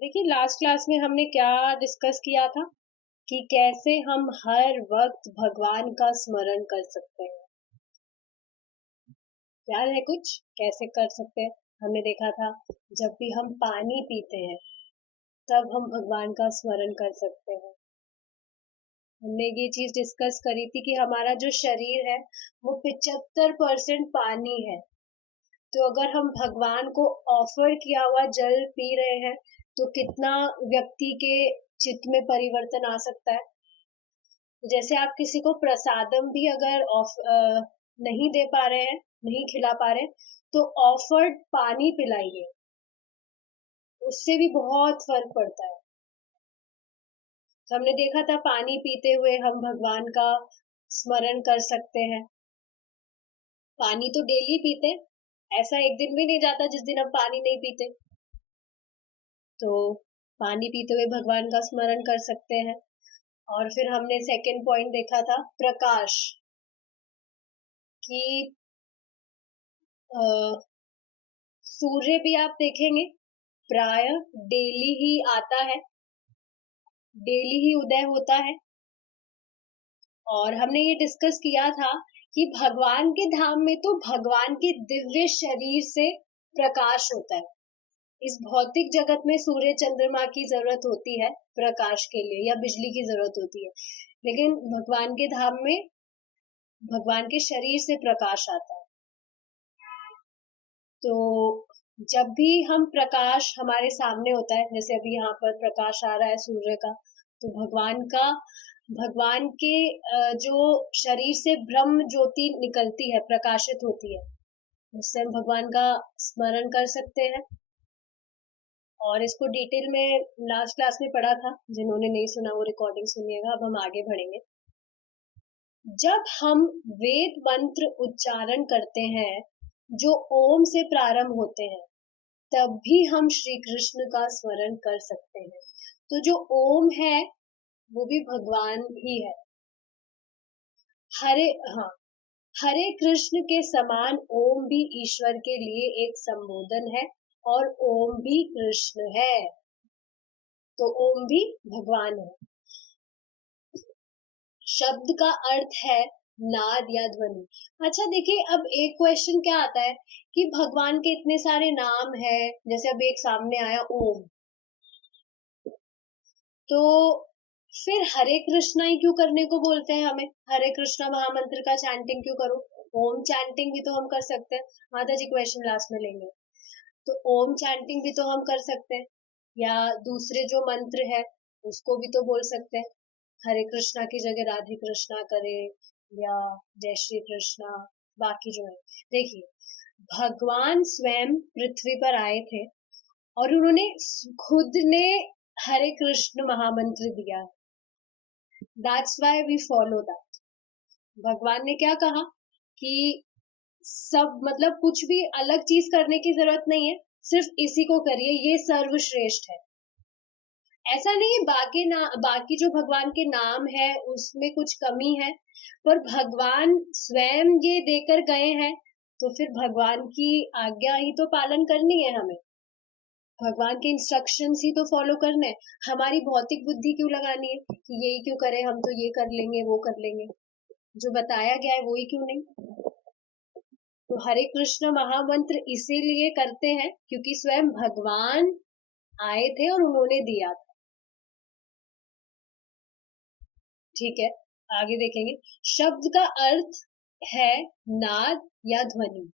देखिए last class में हमने क्या डिस्कस किया था कि कैसे हम हर वक्त भगवान का स्मरण कर सकते हैं। याद है कुछ कैसे कर सकते हैं? हमने देखा था जब भी हम पानी पीते हैं तब हम भगवान का स्मरण कर सकते हैं। हमने ये चीज डिस्कस करी थी कि हमारा जो शरीर है वो 75% पानी है। तो अगर हम भगवान को ऑफर किया हुआ जल पी रहे हैं तो कितना व्यक्ति के चित्त में परिवर्तन आ सकता है। जैसे आप किसी को प्रसादम भी अगर नहीं दे पा रहे हैं, नहीं खिला पा रहे, तो ऑफर्ड पानी पिलाइए, उससे भी बहुत फर्क पड़ता है। तो हमने देखा था पानी पीते हुए हम भगवान का स्मरण कर सकते हैं। पानी तो डेली पीते, ऐसा एक दिन भी नहीं जाता जिस दिन हम पानी नहीं पीते। तो पानी पीते हुए भगवान का स्मरण कर सकते हैं। और फिर हमने सेकंड पॉइंट देखा था प्रकाश, कि सूर्य भी आप देखेंगे प्राय डेली ही आता है, डेली ही उदय होता है। और हमने ये डिस्कस किया था कि भगवान के धाम में तो भगवान के दिव्य शरीर से प्रकाश होता है। इस भौतिक जगत में सूर्य चंद्रमा की जरूरत होती है प्रकाश के लिए, या बिजली की जरूरत होती है, लेकिन भगवान के धाम में भगवान के शरीर से प्रकाश आता है। तो जब भी हम प्रकाश हमारे सामने होता है, जैसे अभी यहाँ पर प्रकाश आ रहा है सूर्य का, तो भगवान के जो शरीर से ब्रह्म ज्योति निकलती है, प्रकाशित होती है, उससे हम भगवान का स्मरण कर सकते हैं। और इसको डिटेल में लास्ट क्लास में पढ़ा था, जिन्होंने नहीं सुना वो रिकॉर्डिंग सुनिएगा। अब हम आगे बढ़ेंगे। जब हम वेद मंत्र उच्चारण करते हैं जो ओम से प्रारंभ होते हैं, तब भी हम श्री कृष्ण का स्मरण कर सकते हैं। तो जो ओम है वो भी भगवान ही है। हरे हाँ, हरे कृष्ण के समान ओम भी ईश्वर के लिए एक संबोधन है, और ओम भी कृष्ण है, तो ओम भी भगवान है। शब्द का अर्थ है नाद या ध्वनि। अच्छा देखिए, अब एक क्वेश्चन क्या आता है कि भगवान के इतने सारे नाम है, जैसे अब एक सामने आया ओम, तो फिर हरे कृष्णा ही क्यों करने को बोलते हैं हमें? हरे कृष्णा महामंत्र का चैंटिंग क्यों करूं? ओम चैंटिंग भी तो हम कर सकते हैं। माता जी क्वेश्चन लास्ट में लेंगे। तो ओम चैंटिंग भी तो हम कर सकते हैं, या दूसरे जो मंत्र है उसको भी तो बोल सकते हैं। हरे कृष्णा की जगह राधे कृष्णा करे, या जय श्री कृष्णा, बाकी जो है। देखिए, भगवान स्वयं पृथ्वी पर आए थे और उन्होंने खुद ने हरे कृष्ण महामंत्र दिया। That's why we follow that. भगवान ने क्या कहा कि सब मतलब कुछ भी अलग चीज करने की जरूरत नहीं है, सिर्फ इसी को करिए, ये सर्वश्रेष्ठ है। ऐसा नहीं है बाकी जो भगवान के नाम है उसमें कुछ कमी है, पर भगवान स्वयं ये देकर गए हैं, तो फिर भगवान की आज्ञा ही तो पालन करनी है हमें। भगवान के इंस्ट्रक्शंस ही तो फॉलो करने हैं। हमारी भौतिक बुद्धि क्यों लगानी है कि यही क्यों करें, हम तो ये कर लेंगे वो कर लेंगे, जो बताया गया है वही क्यों नहीं। तो हरे कृष्ण महामंत्र इसीलिए करते हैं क्योंकि स्वयं भगवान आए थे और उन्होंने दिया था। ठीक है, आगे देखेंगे। शब्द का अर्थ है नाद या ध्वनि,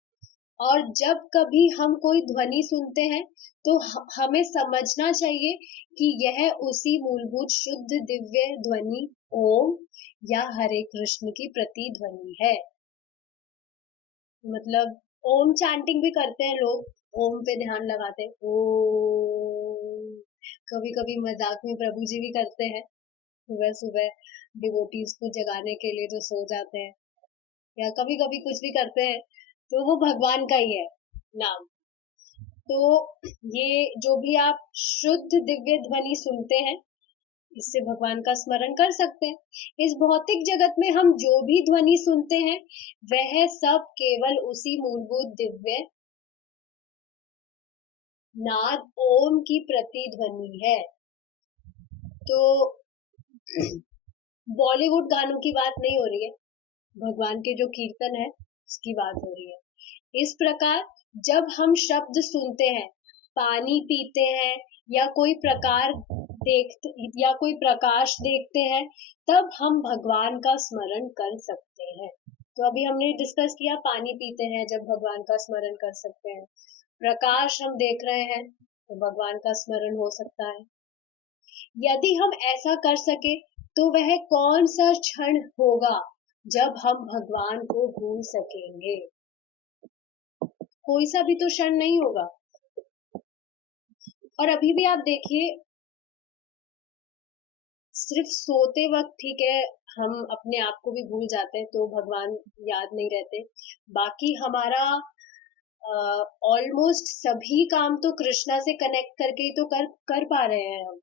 और जब कभी हम कोई ध्वनि सुनते हैं तो हमें समझना चाहिए कि यह उसी मूलभूत शुद्ध दिव्य ध्वनि ओम या हरे कृष्ण की प्रतिध्वनि है। मतलब ओम चैंटिंग भी करते हैं लोग, ओम पे ध्यान लगाते हैं ओम। कभी कभी मजाक में प्रभु जी भी करते हैं, सुबह सुबह डिवोटीज को जगाने के लिए जो सो जाते हैं, या कभी कभी कुछ भी करते हैं, तो वो भगवान का ही है नाम। तो ये जो भी आप शुद्ध दिव्य ध्वनि सुनते हैं, इससे भगवान का स्मरण कर सकते हैं। इस भौतिक जगत में हम जो भी ध्वनि सुनते हैं वह सब केवल उसी मूलभूत दिव्य नाद ओम की प्रतिध्वनि है। तो बॉलीवुड गानों की बात नहीं हो रही है, भगवान के जो कीर्तन है उसकी बात हो रही है। इस प्रकार जब हम शब्द सुनते हैं, पानी पीते हैं या कोई प्रकार देखते या कोई प्रकाश देखते हैं, तब हम भगवान का स्मरण कर सकते हैं। तो अभी हमने डिस्कस किया, पानी पीते हैं जब भगवान का स्मरण कर सकते हैं, प्रकाश हम देख रहे हैं तो भगवान का स्मरण हो सकता है। यदि हम ऐसा कर सके तो वह कौन सा क्षण होगा जब हम भगवान को भूल सकेंगे? कोई सा भी तो क्षण नहीं होगा। और अभी भी आप देखिए, सिर्फ सोते वक्त ठीक है हम अपने आप को भी भूल जाते हैं तो भगवान याद नहीं रहते, बाकी हमारा ऑलमोस्ट सभी काम तो कृष्णा से कनेक्ट करके ही तो कर पा रहे हैं हम।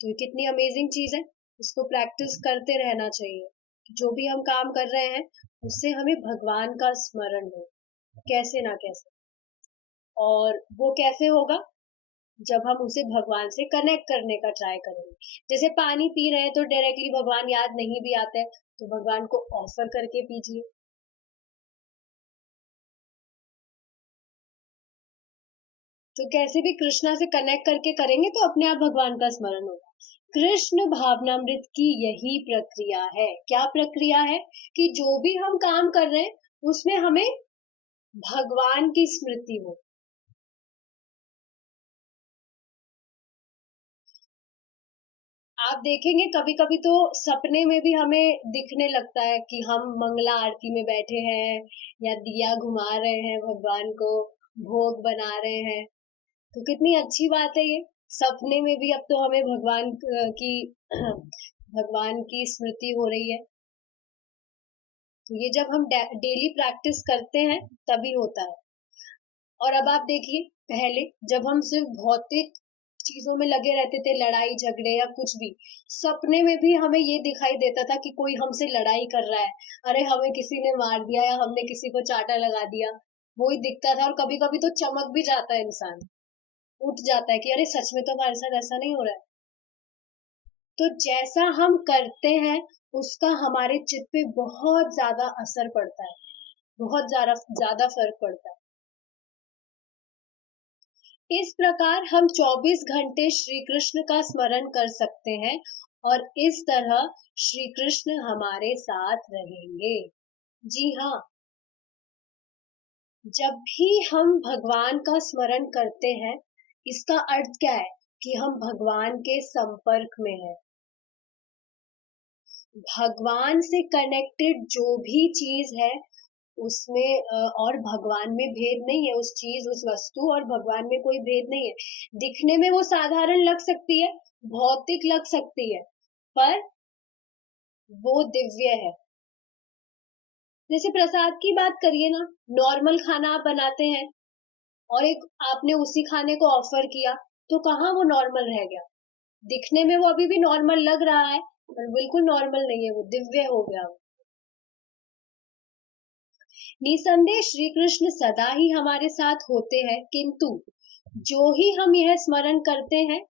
तो ये कितनी अमेजिंग चीज है, इसको प्रैक्टिस करते रहना चाहिए। जो भी हम काम कर रहे हैं उससे हमें भगवान का स्मरण हो, कैसे ना कैसे। और वो कैसे होगा? जब हम उसे भगवान से कनेक्ट करने का ट्राई करेंगे। जैसे पानी पी रहे हैं तो डायरेक्टली भगवान याद नहीं भी आते हैं, तो भगवान को ऑफर करके पीजिए। तो कैसे भी कृष्णा से कनेक्ट करके करेंगे तो अपने आप भगवान का स्मरण होगा। कृष्ण भावनामृत की यही प्रक्रिया है। क्या प्रक्रिया है? कि जो भी हम काम कर रहे हैं उसमें हमें भगवान की स्मृति हो। आप देखेंगे कभी कभी तो सपने में भी हमें दिखने लगता है कि हम मंगला आरती में बैठे हैं या दिया घुमा रहे हैं, भगवान को भोग बना रहे हैं। तो कितनी अच्छी बात है ये, सपने में भी अब तो हमें की भगवान की स्मृति हो रही है। तो ये जब हम डेली प्रैक्टिस करते हैं तभी होता है। और अब आप देखिए, पहले जब हम सिर्फ भौतिक चीजों में लगे रहते थे, लड़ाई झगड़े या कुछ भी, सपने में भी हमें ये दिखाई देता था कि कोई हमसे लड़ाई कर रहा है, अरे हमें किसी ने मार दिया या हमने किसी को चाटा लगा दिया, वो ही दिखता था। और कभी कभी तो चमक भी जाता है, इंसान उठ जाता है कि अरे सच में तो हमारे साथ ऐसा नहीं हो रहा है। तो जैसा हम करते हैं उसका हमारे चित्त पे बहुत ज्यादा असर पड़ता है, बहुत ज्यादा ज्यादा फर्क पड़ता है। इस प्रकार हम 24 घंटे श्री कृष्ण का स्मरण कर सकते हैं और इस तरह श्री कृष्ण हमारे साथ रहेंगे। जी हाँ, जब भी हम भगवान का स्मरण करते हैं, इसका अर्थ क्या है? कि हम भगवान के संपर्क में हैं। भगवान से कनेक्टेड जो भी चीज है उसमें और भगवान में भेद नहीं है। उस चीज, उस वस्तु और भगवान में कोई भेद नहीं है। दिखने में वो साधारण लग सकती है, भौतिक लग सकती है, पर वो दिव्य है। जैसे प्रसाद की बात करिए ना, नॉर्मल खाना आप बनाते हैं और एक आपने उसी खाने को ऑफर किया, तो कहाँ वो नॉर्मल रह गया? दिखने में वो अभी भी नॉर्मल लग रहा है पर बिल्कुल नॉर्मल नहीं है, वो दिव्य हो गया। निसंदेह श्री कृष्ण सदा ही हमारे साथ होते हैं, किंतु जो ही हम यह स्मरण करते हैं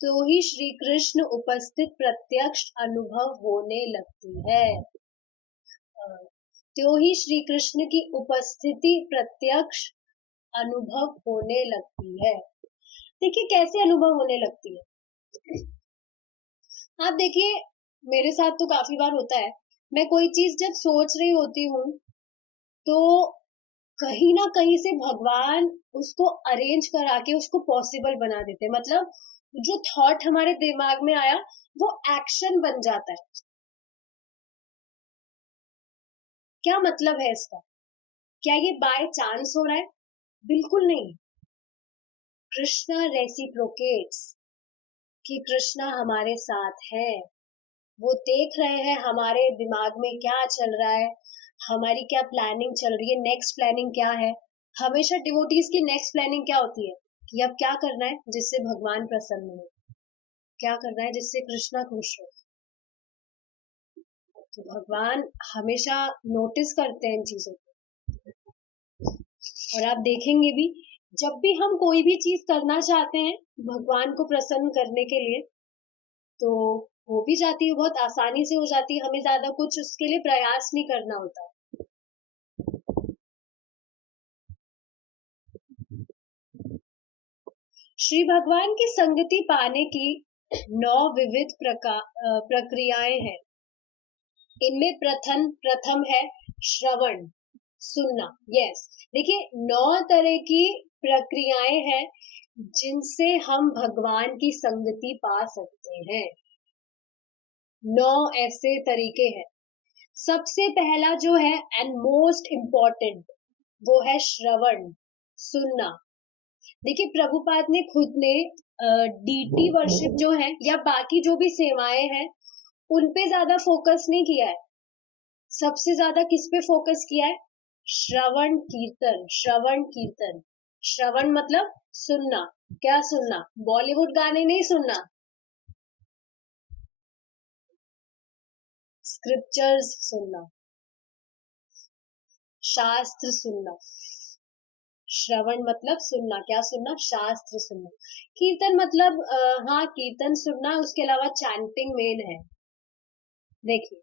तो ही श्री कृष्ण उपस्थित प्रत्यक्ष अनुभव होने लगती है। तो ही श्री कृष्ण की उपस्थिति प्रत्यक्ष अनुभव होने लगती है। देखिए कैसे अनुभव होने लगती है। आप देखिए, मेरे साथ तो काफी बार होता है, मैं कोई चीज जब सोच रही होती हूँ तो कहीं ना कहीं से भगवान उसको अरेंज करा के उसको पॉसिबल बना देते हैं। मतलब जो थॉट हमारे दिमाग में आया वो एक्शन बन जाता है। क्या मतलब है इसका? क्या ये बाय चांस हो रहा है? बिल्कुल नहीं। कृष्णा रेसिप्रोकेट्स, कि कृष्णा हमारे साथ है। वो देख रहे हैं हमारे दिमाग में क्या चल रहा है, हमारी क्या प्लानिंग चल रही है, नेक्स्ट प्लानिंग क्या है। हमेशा डिवोटीज की नेक्स्ट प्लानिंग क्या होती है? कि अब क्या करना है जिससे भगवान प्रसन्न हो, क्या करना है जिससे कृष्णा खुश हो। तो भगवान हमेशा नोटिस करते हैं इन चीजों को। और आप देखेंगे भी, जब भी हम कोई भी चीज करना चाहते हैं भगवान को प्रसन्न करने के लिए, तो हो भी जाती है, बहुत आसानी से हो जाती है, हमें ज्यादा कुछ उसके लिए प्रयास नहीं करना होता। श्री भगवान की संगति पाने की 9 विविध प्रक्रियाएं हैं। इनमें प्रथम है श्रवण, सुनना। यस, देखिए 9 तरह की प्रक्रियाएं हैं जिनसे हम भगवान की संगति पा सकते हैं। 9 ऐसे तरीके हैं। सबसे पहला जो है एंड मोस्ट इम्पोर्टेंट, वो है श्रवण, सुनना। देखिए प्रभुपाद ने खुद ने डीटी वर्शिप जो है या बाकी जो भी सेवाएं हैं उन पे ज्यादा फोकस नहीं किया है। सबसे ज्यादा किस पे फोकस किया है? श्रवण कीर्तन, श्रवण कीर्तन। श्रवण मतलब सुनना। क्या सुनना? बॉलीवुड गाने नहीं सुनना, स्क्रिप्चर्स सुनना, शास्त्र सुनना। श्रवण मतलब सुनना। क्या सुनना? शास्त्र सुनना। कीर्तन मतलब हाँ कीर्तन सुनना, उसके अलावा चैंटिंग मेन है। देखिए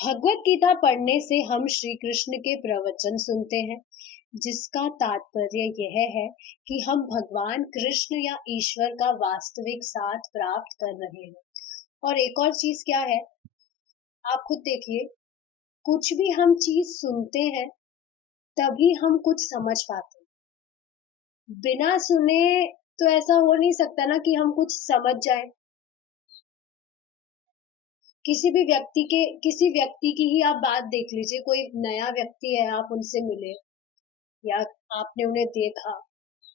भगवत गीता पढ़ने से हम श्री कृष्ण के प्रवचन सुनते हैं, जिसका तात्पर्य यह है कि हम भगवान कृष्ण या ईश्वर का वास्तविक साथ प्राप्त कर रहे हैं। और एक और चीज क्या है, आप खुद देखिए, कुछ भी हम चीज सुनते हैं तभी हम कुछ समझ पाते हैं। बिना सुने तो ऐसा हो नहीं सकता ना कि हम कुछ समझ जाए। किसी व्यक्ति की ही आप बात देख लीजिए, कोई नया व्यक्ति है, आप उनसे मिले या आपने उन्हें देखा,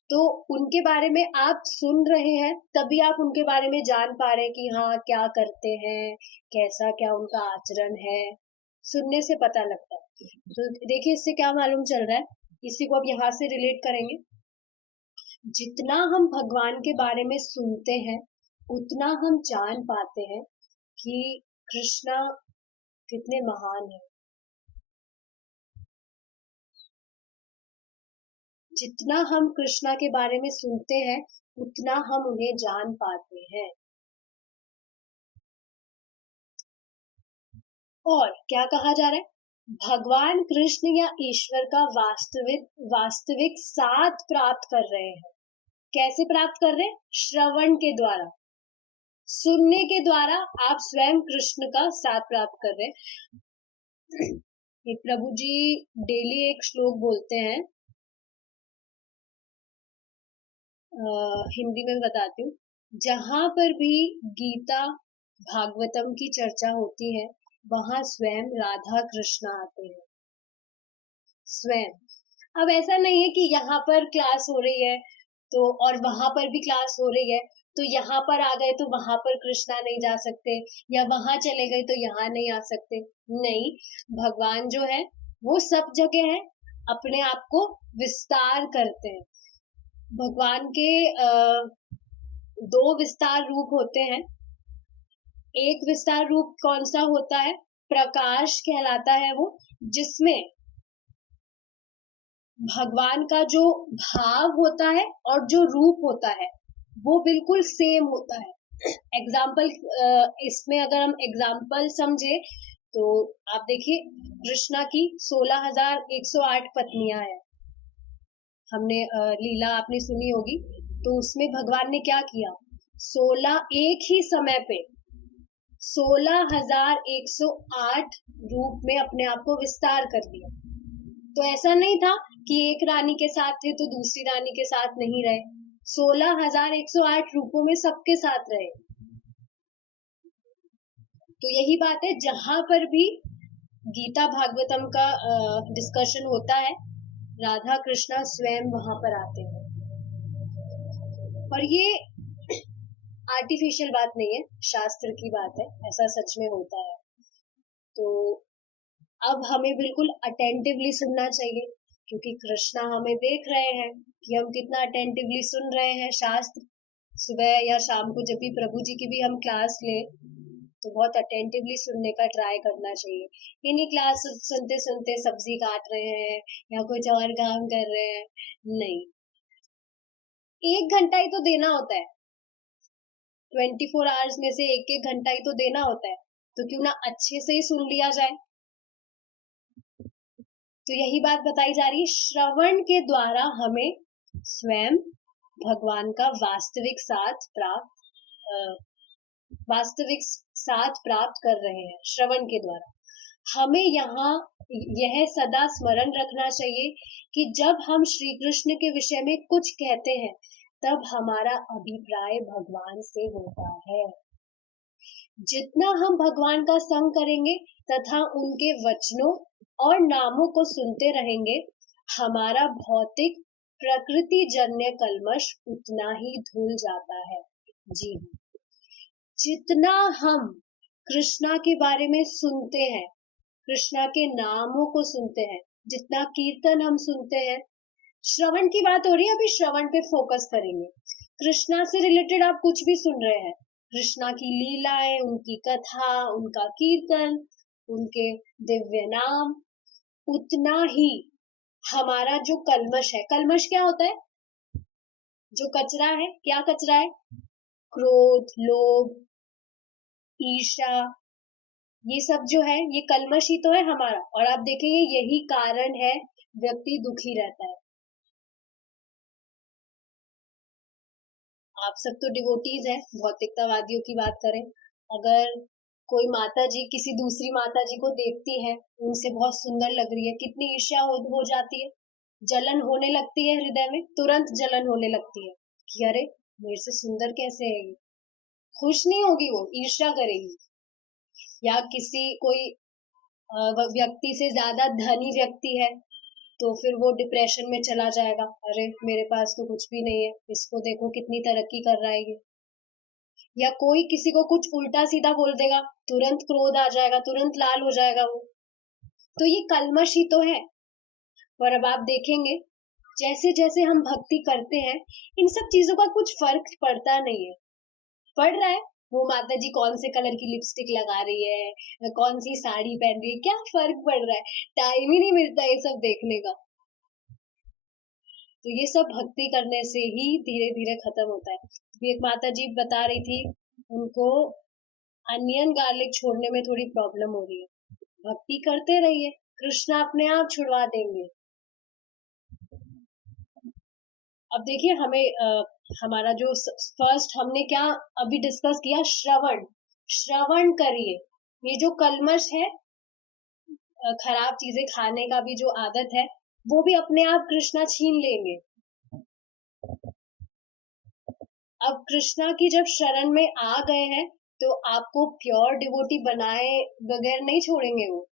तो उनके बारे में आप सुन रहे हैं तभी आप उनके बारे में जान पा रहे हैं कि हाँ क्या करते हैं, कैसा क्या उनका आचरण है, सुनने से पता लगता है। तो देखिए इससे क्या मालूम चल रहा है, इसी को अब यहाँ से रिलेट करेंगे। जितना हम भगवान के बारे में सुनते हैं उतना हम जान पाते हैं कि कृष्णा कितने महान है। जितना हम कृष्णा के बारे में सुनते हैं उतना हम उन्हें जान पाते हैं। और क्या कहा जा रहा है? भगवान कृष्ण या ईश्वर का वास्तविक साथ प्राप्त कर रहे हैं। कैसे प्राप्त कर रहे हैं? श्रवण के द्वारा, सुनने के द्वारा आप स्वयं कृष्ण का साथ प्राप्त कर रहे हैं। ये प्रभु जी डेली एक श्लोक बोलते हैं, हिंदी में बताती हूँ। जहां पर भी गीता भागवतम की चर्चा होती है वहां स्वयं राधा कृष्ण आते हैं, स्वयं। अब ऐसा नहीं है कि यहाँ पर क्लास हो रही है तो और वहां पर भी क्लास हो रही है तो यहाँ पर आ गए तो वहां पर कृष्णा नहीं जा सकते, या वहां चले गए तो यहाँ नहीं आ सकते। नहीं, भगवान जो है वो सब जगह है, अपने आप को विस्तार करते हैं। भगवान के 2 विस्तार रूप होते हैं। एक विस्तार रूप कौन सा होता है? प्रकाश कहलाता है वो, जिसमें भगवान का जो भाव होता है और जो रूप होता है वो बिल्कुल सेम होता है। एग्जाम्पल, इसमें अगर हम एग्जाम्पल समझे तो आप देखिए कृष्णा की 16,108 पत्नियां हैं। हमने लीला आपने सुनी होगी, तो उसमें भगवान ने क्या किया? 16 एक ही समय पे 16,108 रूप में अपने आप को विस्तार कर दिया। तो ऐसा नहीं था कि एक रानी के साथ थे तो दूसरी रानी के साथ नहीं रहे, 16,108 रूपों में सबके साथ रहे। तो यही बात है, जहां पर भी गीता भागवतम का डिस्कशन होता है राधा कृष्णा स्वयं वहां पर आते हैं। और ये आर्टिफिशियल बात नहीं है, शास्त्र की बात है, ऐसा सच में होता है। तो अब हमें बिल्कुल अटेंटिवली सुनना चाहिए, क्योंकि कृष्णा हमें देख रहे हैं कि हम कितना अटेंटिवली सुन रहे हैं शास्त्र। सुबह या शाम को जब भी प्रभु जी की भी हम क्लास ले तो बहुत अटेंटिवली सुनने का ट्राई करना चाहिए। ये नहीं क्लास सुनते सुनते सब्जी काट रहे हैं या कुछ और काम कर रहे हैं, नहीं। 1 घंटा ही तो देना होता है, 24 आवर्स में से 1-1 घंटा ही तो देना होता है, तो क्यों ना अच्छे से ही सुन लिया जाए। तो यही बात बताई जा रही है, श्रवण के द्वारा हमें स्वयं भगवान का वास्तविक साथ प्राप्त कर रहे हैं श्रवण के द्वारा। हमें यहाँ यह सदा स्मरण रखना चाहिए कि जब हम श्री कृष्ण के विषय में कुछ कहते हैं तब हमारा अभिप्राय भगवान से होता है। जितना हम भगवान का संग करेंगे तथा उनके वचनों और नामों को सुनते रहेंगे, हमारा भौतिक प्रकृति जन्य कल्मश उतना ही धुल जाता है। जी, जितना हम कृष्णा के बारे में सुनते हैं, कृष्णा के नामों को सुनते हैं, जितना कीर्तन हम सुनते हैं, श्रवण की बात हो रही है, अभी श्रवण पे फोकस करेंगे। कृष्णा से रिलेटेड आप कुछ भी सुन रहे हैं, कृष्णा की लीलाएं, उनकी कथा, उनका कीर्तन, उनके दिव्य नाम, उतना ही हमारा जो कल्मश है, कल्मश क्या होता है? जो कचरा है, क्या कचरा है? क्रोध, लोभ, ईर्ष्या, ये सब जो है ये कल्मश ही तो है हमारा। और आप देखेंगे यही कारण है व्यक्ति दुखी रहता है। आप सब तो डिवोटीज हैं, भौतिकतावादियों की बात करें, अगर कोई माता जी किसी दूसरी माता जी को देखती है, उनसे बहुत सुंदर लग रही है, कितनी ईर्ष्या हो जाती है, जलन होने लगती है, हृदय में तुरंत जलन होने लगती है कि अरे मेरे से सुंदर कैसे है ये। खुश नहीं होगी, वो ईर्ष्या करेगी। या किसी कोई व्यक्ति से ज्यादा धनी व्यक्ति है तो फिर वो डिप्रेशन में चला जाएगा, अरे मेरे पास तो कुछ भी नहीं है, इसको देखो कितनी तरक्की कर रहा है ये। या कोई किसी को कुछ उल्टा सीधा बोल देगा, तुरंत क्रोध आ जाएगा, तुरंत लाल हो जाएगा वो। तो ये कल्मश ही तो है। पर अब आप देखेंगे जैसे जैसे हम भक्ति करते हैं, इन सब चीजों का कुछ फर्क पड़ता नहीं है। पड़ रहा है, वो माता जी कौन से कलर की लिपस्टिक लगा रही है, कौन सी साड़ी पहन रही है, क्या फर्क पड़ रहा है, टाइम ही नहीं मिलता ये सब देखने का। तो ये सब भक्ति करने से ही धीरे धीरे खत्म होता है। एक माता जी बता रही थी, उनको अनियन गार्लिक छोड़ने में थोड़ी प्रॉब्लम हो रही है। भक्ति करते रहिए, कृष्ण अपने आप छुड़वा देंगे। अब देखिए हमें हमारा जो फर्स्ट हमने क्या अभी डिस्कस किया, श्रवण करिए। ये जो कल्मश है, खराब चीजें खाने का भी जो आदत है, वो भी अपने आप कृष्णा छीन लेंगे। अब कृष्णा की जब शरण में आ गए हैं तो आपको प्योर डिवोटी बनाए बगैर नहीं छोड़ेंगे वो।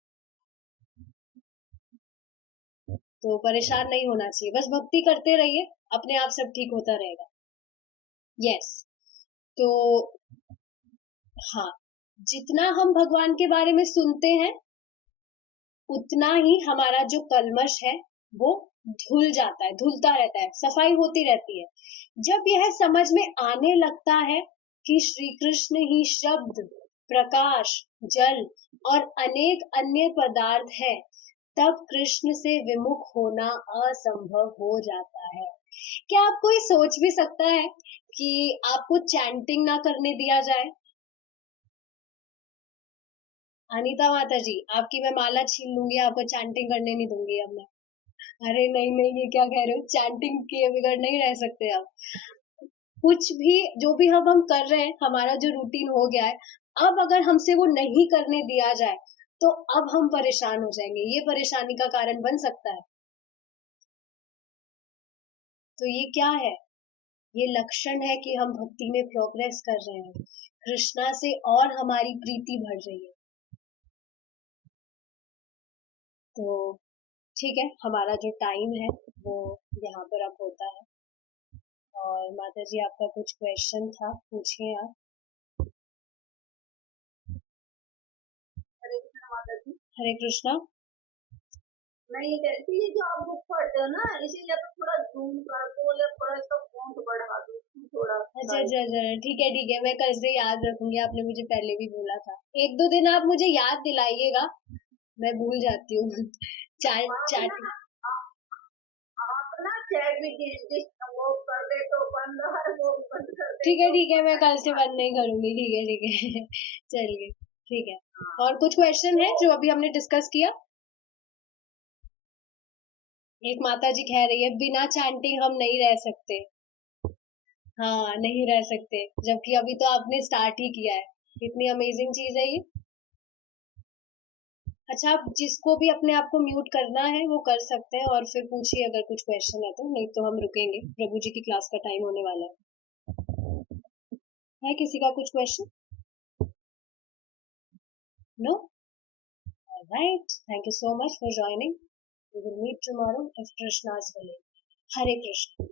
तो परेशान नहीं होना चाहिए, बस भक्ति करते रहिए, अपने आप सब ठीक होता रहेगा। यस, तो हाँ, जितना हम भगवान के बारे में सुनते हैं उतना ही हमारा जो कल्मश है वो धुल जाता है, धुलता रहता है, सफाई होती रहती है। जब यह समझ में आने लगता है कि श्री कृष्ण ही शब्द, प्रकाश, जल और अनेक अन्य पदार्थ है, तब कृष्ण से विमुख होना असंभव हो जाता है। क्या आप कोई सोच भी सकता है कि आपको चैंटिंग ना करने दिया जाए? अनीता माता जी, आपकी मैं माला छीन लूंगी, आपको चैंटिंग करने नहीं दूंगी अब मैं। अरे नहीं नहीं, ये क्या कह रहे हो, चैंटिंग किए बगैर नहीं रह सकते आप। कुछ भी जो भी हम कर रहे हैं, हमारा जो रूटीन हो गया है, अब अगर हमसे वो नहीं करने दिया जाए तो अब हम परेशान हो जाएंगे, ये परेशानी का कारण बन सकता है। तो ये क्या है? ये लक्षण है कि हम भक्ति में प्रोग्रेस कर रहे हैं, कृष्णा से और हमारी प्रीति बढ़ रही है। तो ठीक है, हमारा जो टाइम है वो यहाँ पर अब होता है। और माता जी आपका कुछ क्वेश्चन था, पूछिए आप। हरे कृष्णा माता जी। हरे कृष्णा। मैं ये कह रही थी, ये जो आप बुक पढ़ते हो ना, इसे या तो थोड़ा जूम कर दो या थोड़ा इसका फॉन्ट बढ़ा दो थोड़ा। अच्छा अच्छा अच्छा, ठीक है, मैं कल से याद रखूंगी, आपने मुझे पहले भी बोला था। एक दो दिन आप मुझे याद दिलाइएगा, मैं भूल जाती हूँ। चैट चैट आप ना चैट भी वो कर दे तो बंद है, वो बंद कर दे तो ठीक है, मैं कल से बंद नहीं करूंगी, ठीक है चलिए, ठीक है। और कुछ क्वेश्चन है जो अभी हमने डिस्कस किया? एक माता जी कह रही है बिना चैंटिंग हम नहीं रह सकते। हाँ, नहीं रह सकते, जबकि अभी तो आपने स्टार्ट ही किया है। कितनी अमेजिंग चीज है ये। अच्छा, आप जिसको भी अपने आप को म्यूट करना है वो कर सकते हैं, और फिर पूछिए अगर कुछ क्वेश्चन है तो, नहीं तो हम रुकेंगे, प्रभु जी की क्लास का टाइम होने वाला है किसी का कुछ question? No? Alright, thank you so much for joining. We will meet tomorrow if Krishna's willing. Hare Krishna.